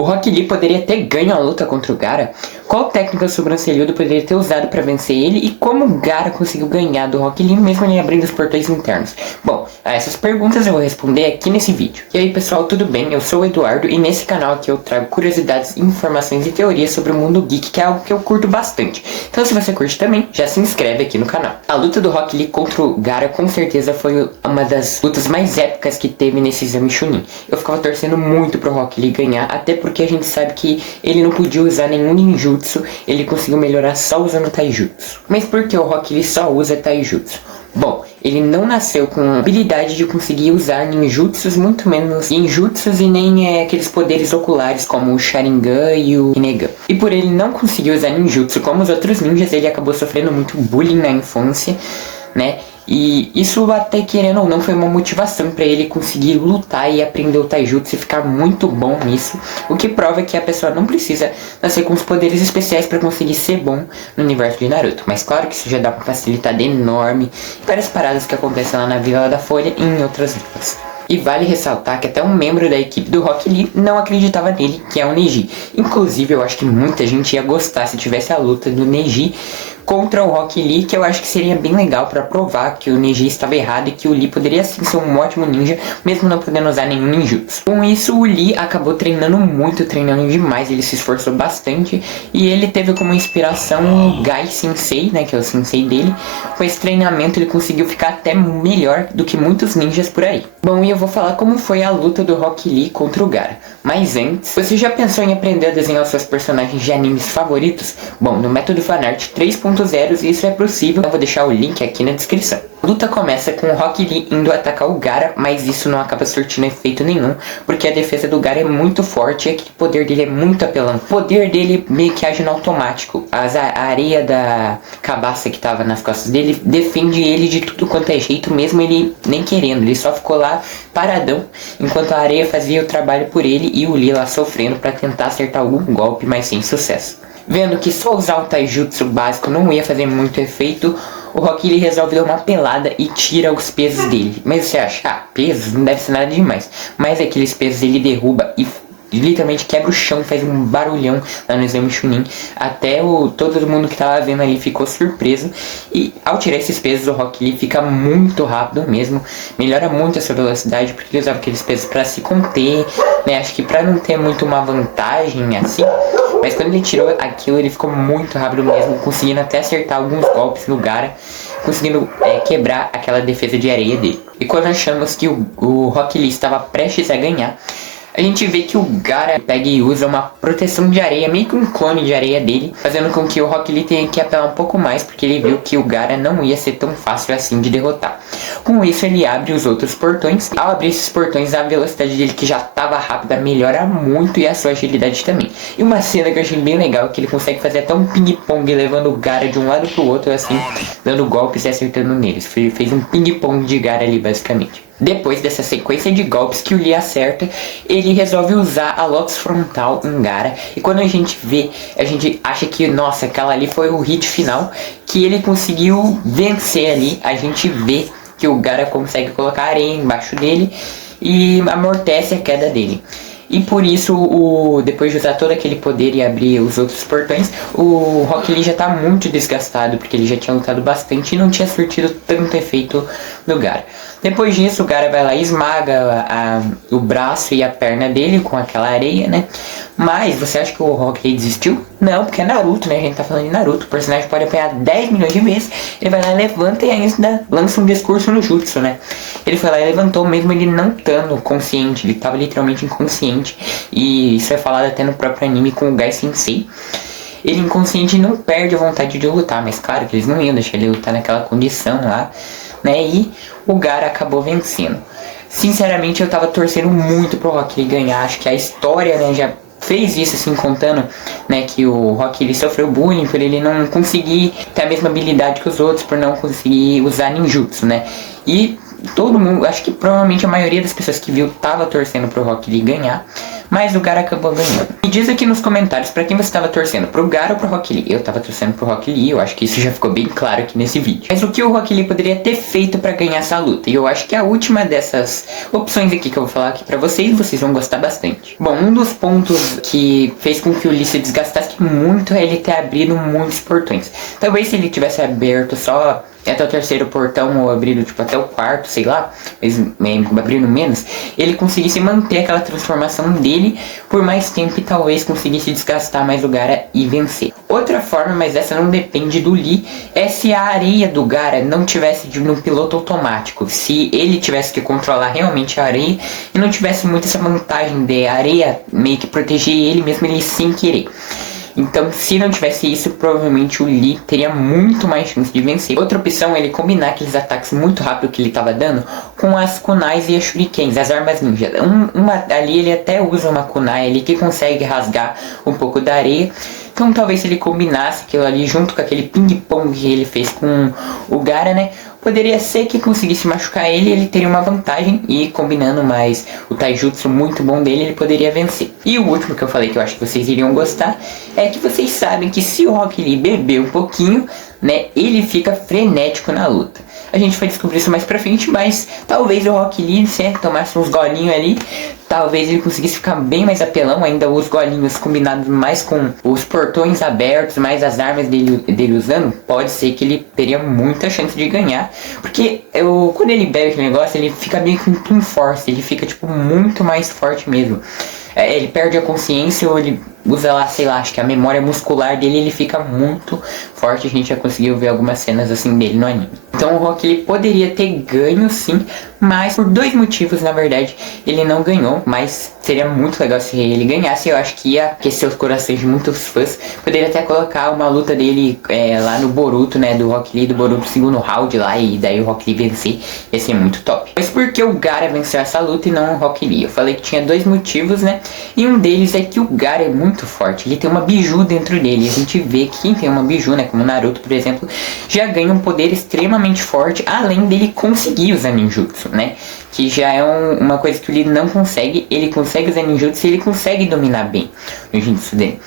O Rock Lee poderia ter ganho a luta contra o Gaara? Qual técnica sobrancelhudo poderia ter usado para vencer ele? E como o Gaara conseguiu ganhar do Rock Lee mesmo ele abrindo os portões internos? Bom, a essas perguntas eu vou responder aqui nesse vídeo. E aí pessoal, tudo bem? Eu sou o Eduardo e nesse canal aqui eu trago curiosidades, informações e teorias sobre o mundo geek, que é algo que eu curto bastante. Então se você curte também, já se inscreve aqui no canal. A luta do Rock Lee contra o Gaara com certeza foi uma das lutas mais épicas que teve nesse exame Chunin. Eu ficava torcendo muito pro Rock Lee ganhar, até porque a gente sabe que ele não podia usar nenhum ninjutsu, ele conseguiu melhorar só usando taijutsu. Mas por que o Rock Lee só usa taijutsu? Bom, ele não nasceu com a habilidade de conseguir usar ninjutsus, muito menos genjutsus e nem aqueles poderes oculares como o Sharingan e o Rinnegan. E por ele não conseguir usar ninjutsu como os outros ninjas, ele acabou sofrendo muito bullying na infância, né? E isso até querendo ou não foi uma motivação para ele conseguir lutar e aprender o taijutsu e ficar muito bom nisso. O que prova que a pessoa não precisa nascer com os poderes especiais para conseguir ser bom no universo de Naruto. Mas claro que isso já dá uma facilitada enorme. Várias paradas que acontecem lá na Vila da Folha e em outras vilas. E vale ressaltar que até um membro da equipe do Rock Lee não acreditava nele, que é o Neji. Inclusive eu acho que muita gente ia gostar se tivesse a luta do Neji contra o Rock Lee, que eu acho que seria bem legal para provar que o Neji estava errado e que o Lee poderia sim ser um ótimo ninja, mesmo não podendo usar nenhum ninjutsu. Com isso, o Lee acabou treinando muito, treinando demais, ele se esforçou bastante e ele teve como inspiração o Gai Sensei, né, que é o sensei dele. Com esse treinamento ele conseguiu ficar até melhor do que muitos ninjas por aí. Bom, e eu vou falar como foi a luta do Rock Lee contra o Gaara. Mas antes, você já pensou em aprender a desenhar os seus personagens de animes favoritos? Bom, no método Fanart 3.0 isso é possível, eu vou deixar o link aqui na descrição. A luta começa com o Rock Lee indo atacar o Gaara, mas isso não acaba surtindo efeito nenhum, porque a defesa do Gaara é muito forte e aquele poder dele é muito apelão. O poder dele meio que age no automático. A areia da cabaça que tava nas costas dele defende ele de tudo quanto é jeito, mesmo ele nem querendo. Ele só ficou lá paradão, enquanto a areia fazia o trabalho por ele e o Lee lá sofrendo para tentar acertar algum golpe, mas sem sucesso. Vendo que só usar o taijutsu básico não ia fazer muito efeito, o Rock Lee resolve dar uma pelada e tira os pesos dele. Mas você acha, pesos não deve ser nada demais. Mas aqueles pesos ele derruba e literalmente quebra o chão, faz um barulhão lá no exame Chunin. Até todo mundo que tava vendo ali ficou surpreso. E ao tirar esses pesos, o Rock Lee fica muito rápido mesmo. Melhora muito a sua velocidade, porque ele usava aqueles pesos para se conter, né? Acho que para não ter muito uma vantagem assim. Mas quando ele tirou aquilo, ele ficou muito rápido mesmo, conseguindo até acertar alguns golpes no Gaara, conseguindo quebrar aquela defesa de areia dele. E quando achamos que o Rock Lee estava prestes a ganhar, a gente vê que o Gaara pega e usa uma proteção de areia, meio que um clone de areia dele, fazendo com que o Rock Lee tenha que apelar um pouco mais, porque ele viu que o Gaara não ia ser tão fácil assim de derrotar. Com isso ele abre os outros portões. Ao abrir esses portões, a velocidade dele, que já estava rápida, melhora muito, e a sua agilidade também. E uma cena que eu achei bem legal é que ele consegue fazer até um ping-pong, levando o Gaara de um lado pro outro, assim, dando golpes e acertando neles. Fez um ping-pong de Gaara ali, basicamente. Depois dessa sequência de golpes que o Lee acerta, ele resolve usar a Lotus Frontal em Gaara. E quando a gente vê, a gente acha que, nossa, aquela ali foi o hit final, que ele conseguiu vencer ali. A gente vê que o Gaara consegue colocar areia embaixo dele e amortece a queda dele. E por isso, depois de usar todo aquele poder e abrir os outros portões, o Rock Lee já tá muito desgastado, porque ele já tinha lutado bastante e não tinha surtido tanto efeito no Gaara. Depois disso, o Gaara vai lá e esmaga o braço e a perna dele com aquela areia, né? Mas você acha que o Rock Lee desistiu? Não, porque é Naruto, né? A gente tá falando de Naruto. O personagem pode apanhar 10 milhões de vezes. Ele vai lá, levanta e ainda lança um discurso no jutsu, né? Ele foi lá e levantou mesmo ele não estando consciente. Ele tava literalmente inconsciente. E isso é falado até no próprio anime com o Gai Sensei. Ele inconsciente não perde a vontade de lutar. Mas claro que eles não iam deixar ele lutar naquela condição lá, né? E o Gaara acabou vencendo. Sinceramente, eu tava torcendo muito pro Rock Lee ganhar. Acho que a história, né, já fez isso, assim, contando, né, que o Rock Lee sofreu bullying por ele não conseguir ter a mesma habilidade que os outros, por não conseguir usar ninjutsu, né. E todo mundo, acho que provavelmente a maioria das pessoas que viu tava torcendo pro Rock Lee ganhar, mas o Gaara acabou ganhando. Me diz aqui nos comentários pra quem você tava torcendo, pro Gaara ou pro Rock Lee. Eu tava torcendo pro Rock Lee, eu acho que isso já ficou bem claro aqui nesse vídeo. Mas o que o Rock Lee poderia ter feito pra ganhar essa luta? E eu acho que a última dessas opções aqui que eu vou falar aqui pra vocês vão gostar bastante. Bom, um dos pontos que fez com que o Lee se desgastasse muito é ele ter abrido muitos portões. Talvez se ele tivesse aberto só até o terceiro portão ou abrido tipo até o quarto, sei lá, mas abrindo menos, ele conseguisse manter aquela transformação dele por mais tempo e talvez conseguisse desgastar mais o Gaara e vencer. Outra forma, mas essa não depende do Lee, é se a areia do Gaara não tivesse de um piloto automático, se ele tivesse que controlar realmente a areia e não tivesse muito essa vantagem de a areia meio que proteger ele mesmo ele sem querer. Então, se não tivesse isso, provavelmente o Lee teria muito mais chance de vencer. Outra opção é ele combinar aqueles ataques muito rápido que ele estava dando com as kunais e as shurikens, as armas ninja. Ali ele até usa uma kunai ali que consegue rasgar um pouco da areia. Então talvez se ele combinasse aquilo ali junto com aquele ping-pong que ele fez com o Gaara, né? Poderia ser que conseguisse machucar ele e ele teria uma vantagem. E combinando mais o taijutsu muito bom dele, ele poderia vencer. E o último que eu falei que eu acho que vocês iriam gostar é que vocês sabem que se o Rock Lee beber um pouquinho, né, ele fica frenético na luta. A gente vai descobrir isso mais pra frente, mas talvez o Rock Lee, se tomasse uns golinhos ali, talvez ele conseguisse ficar bem mais apelão, ainda os golinhos combinados mais com os portões abertos, mais as armas dele usando, pode ser que ele teria muita chance de ganhar, porque quando ele bebe aquele negócio, ele fica meio que com força, ele fica tipo muito mais forte mesmo. Ele perde a consciência ou ele usa lá, sei lá, acho que a memória muscular dele, ele fica muito forte. A gente já conseguiu ver algumas cenas assim dele no anime. Então o Rock Lee poderia ter ganho sim, mas por dois motivos na verdade ele não ganhou. Mas seria muito legal se ele ganhasse, eu acho que ia aquecer os corações de muitos fãs. Poderia até colocar uma luta dele lá no Boruto, né, do Rock Lee, do Boruto segundo round lá, e daí o Rock Lee vencer, ia ser muito top. Mas por que o Gaara venceu essa luta e não o Rock Lee? Eu falei que tinha dois motivos, né, e um deles é que o Gaara é muito forte, ele tem uma biju dentro dele, e a gente vê que quem tem uma biju, né, como Naruto por exemplo, já ganha um poder extremamente forte, além dele conseguir usar ninjutsu, né, que já é uma coisa que o Lee não consegue. Ele consegue usar ninjutsu e ele consegue dominar bem o ninjutsu dele.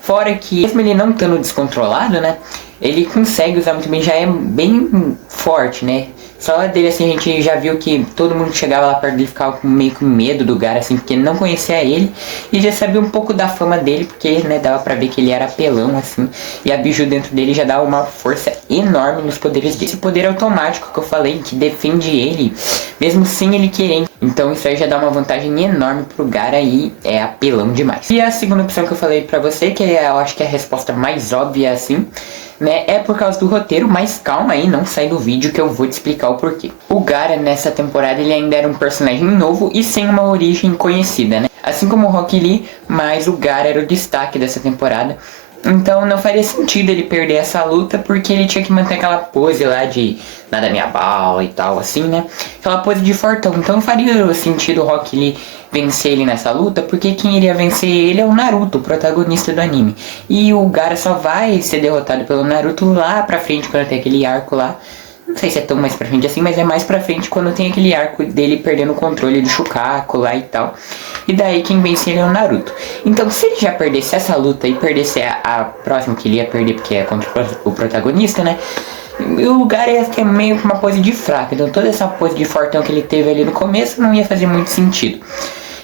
Fora que, mesmo ele não estando descontrolado, né, ele consegue usar muito bem, já é bem forte, né. Só dele assim a gente já viu que todo mundo que chegava lá perto dele ficava meio com medo do Gaara, assim, porque não conhecia ele e já sabia um pouco da fama dele, porque, né, dava pra ver que ele era apelão, assim, e a biju dentro dele já dava uma força enorme nos poderes dele. Esse poder automático que eu falei, que defende ele, mesmo sem ele querer. Então isso aí já dá uma vantagem enorme pro Gaara e é apelão demais. E a segunda opção que eu falei pra você, que eu acho que é a resposta mais óbvia, assim, né, é por causa do roteiro, mas calma aí, não sai do vídeo que eu vou te explicar o porquê. O Gaara nessa temporada ele ainda era um personagem novo e sem uma origem conhecida, né? Assim como o Rock Lee, mas o Gaara era o destaque dessa temporada. Então não faria sentido ele perder essa luta, porque ele tinha que manter aquela pose lá de nada minha bala e tal, assim, né? Aquela pose de fortão. Então não faria sentido o Rock Lee vencer ele nessa luta, porque quem iria vencer ele é o Naruto, o protagonista do anime. E o Gaara só vai ser derrotado pelo Naruto lá pra frente, quando tem aquele arco lá. Não sei se é tão mais pra frente assim, mas é mais pra frente quando tem aquele arco dele perdendo o controle do Shukaku lá e tal. E daí quem vence ele é o Naruto. Então se ele já perdesse essa luta e perdesse a próxima que ele ia perder, porque é contra o protagonista, né? O Gaara ia ter meio que uma pose de fraco. Então toda essa pose de fortão que ele teve ali no começo não ia fazer muito sentido.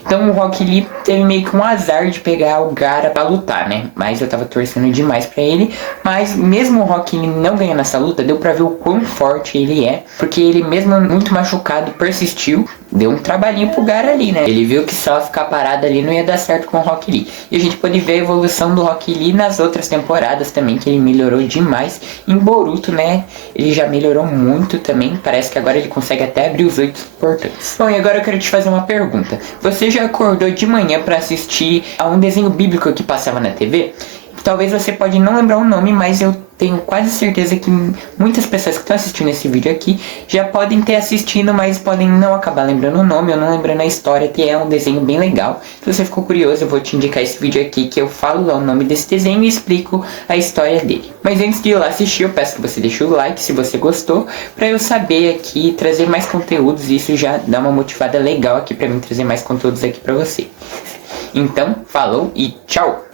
Então o Rock Lee teve meio que um azar de pegar o Gaara pra lutar, né? Mas eu tava torcendo demais pra ele. Mas mesmo o Rock Lee não ganhando essa luta, deu pra ver o quão forte ele é. Porque ele mesmo muito machucado persistiu. Deu um trabalhinho pro Gaara ali, né? Ele viu que só ficar parado ali não ia dar certo com o Rock Lee. E a gente pode ver a evolução do Rock Lee nas outras temporadas também, que ele melhorou demais. Em Boruto, né? Ele já melhorou muito também. Parece que agora ele consegue até abrir os 8 portões. Bom, e agora eu quero te fazer uma pergunta. Você já acordou de manhã pra assistir a um desenho bíblico que passava na TV? Talvez você pode não lembrar o nome, mas eu tenho quase certeza que muitas pessoas que estão assistindo esse vídeo aqui já podem ter assistido, mas podem não acabar lembrando o nome ou não lembrando a história, que é um desenho bem legal. Se você ficou curioso, eu vou te indicar esse vídeo aqui, que eu falo lá o nome desse desenho e explico a história dele. Mas antes de ir lá assistir, eu peço que você deixe o like se você gostou, pra eu saber aqui trazer mais conteúdos, e isso já dá uma motivada legal aqui pra mim trazer mais conteúdos aqui pra você. Então, falou e tchau!